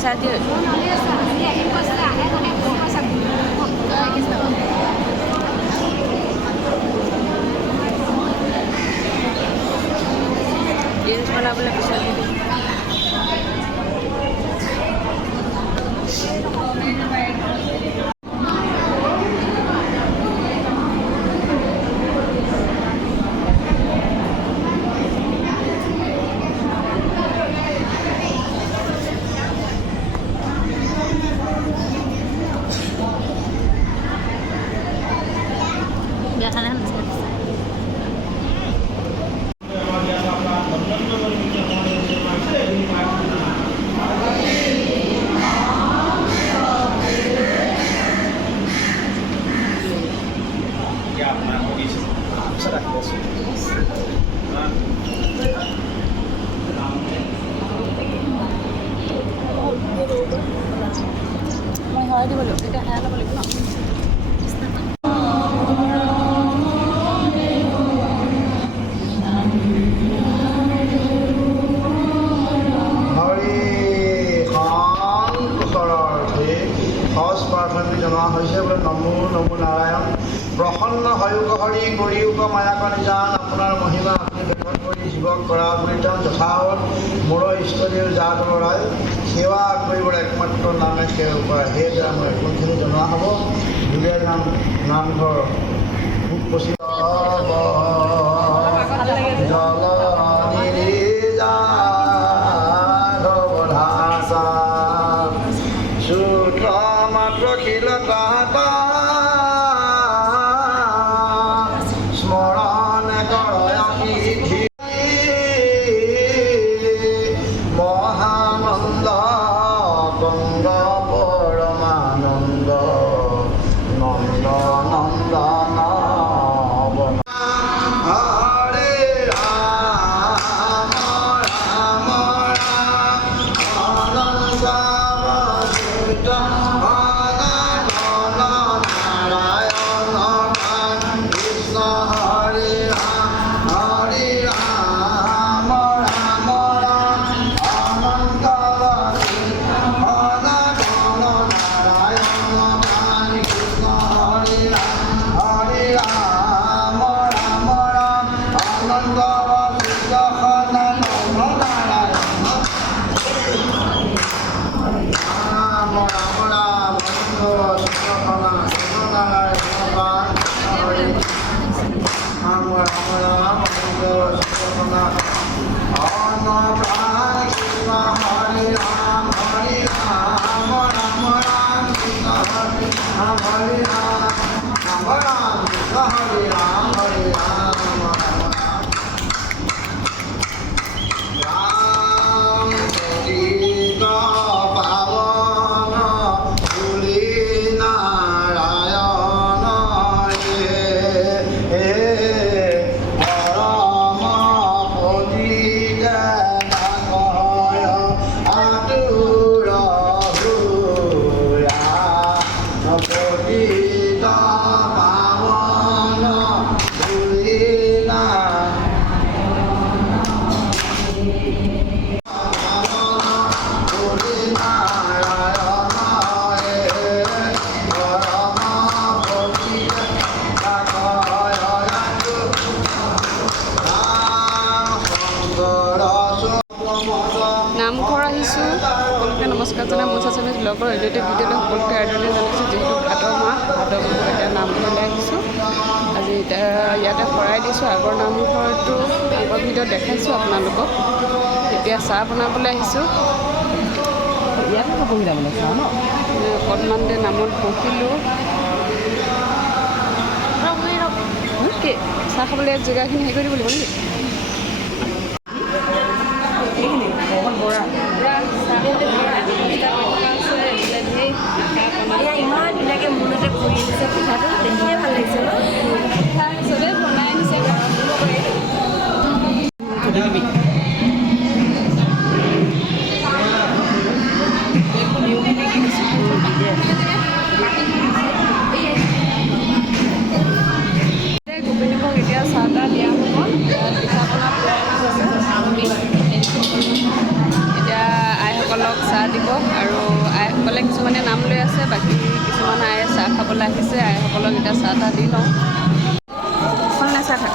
চাই দিয়ে ৰিলছ বনাবলৈ পিছত মই দিব লাগিব এতিয়া খাই ল'ব লাগিব ন নমো নমো নারায়ণ প্রসন্ন হয়ুক হরি গরিউক মায়াক নিজান আপনার মহিমা আপনি বেখন কৰি জীৱক কৰা পৰিত্ৰাণ যথাৱত মোৰ ইষ্টদেৱ জাত লৰাই সেৱা কৰিবৰ একমাত্ৰ নামে সেৱা কৰা সেইদৰে আমাৰ কোনখিনি জনোৱা হ'ব দুলীয়া নামঘৰ পচি নামঘৰ আহিছোঁ সকলোকে নমস্কাৰ জনাই মোৰ চাচেনে ব্লগৰ ৰিলেটেড ভিডিঅ'লৈ সকলোকে আদৰণি জনাইছোঁ যিহেতু ভাদৰ মাহ এতিয়া নামঘৰলৈ আহিছোঁ আজি ইয়াতে শৰাই দিছোঁ আগৰ নামঘৰটো আগৰ ভিডিঅ'ত দেখাইছোঁ আপোনালোকক এতিয়া চাহ বনাবলৈ আহিছোঁ ইয়াতে বহিলা মানে চাহ ন অকণমান দেৰি নামত বহিলোঁ কি চাহ খাবলৈ জেগাখিনি হেৰি কৰি দিব লাগিব নেকি ইমান ধুনীয়াকৈ মনতে পৰি দিছে পিঠাটো দেখিয়ে ভাল লাগিছে ন চবেই বনাই আনিছে গোপিনীকক এতিয়া চাহ তাহ দিয়া হ'ব চাহ দিব আৰু আইসকলে কিছুমানে নাম লৈ আছে, বাকী কিছুমান আয়ে চাহ খাবলৈ আহিছে। আইসকলক এতিয়া চাহ তাহ দি লওঁ। হ'ল নাই চাহ খা?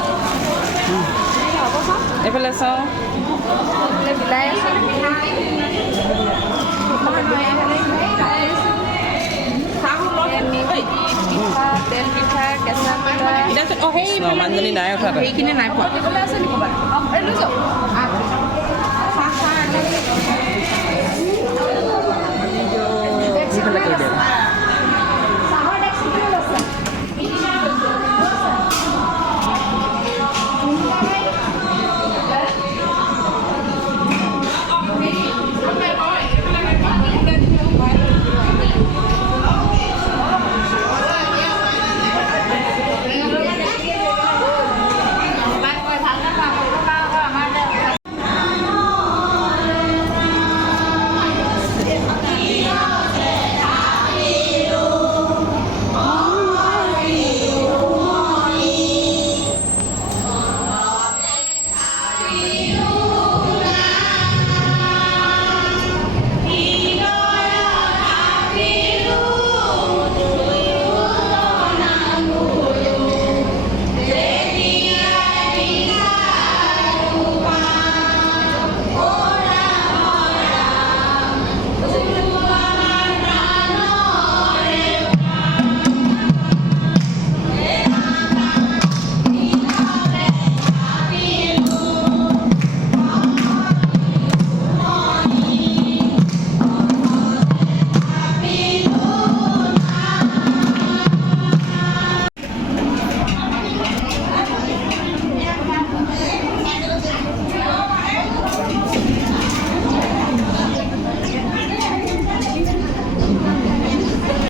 এইফালে চাওঁ, বিলাই আছে। পিঠা, তেল পিঠা, কেঁচা পিঠা। মানুহজনী নাই উঠা সেইখিনি নাই পোৱা আছে নি ক'ৰবাত? লৈ যাওক।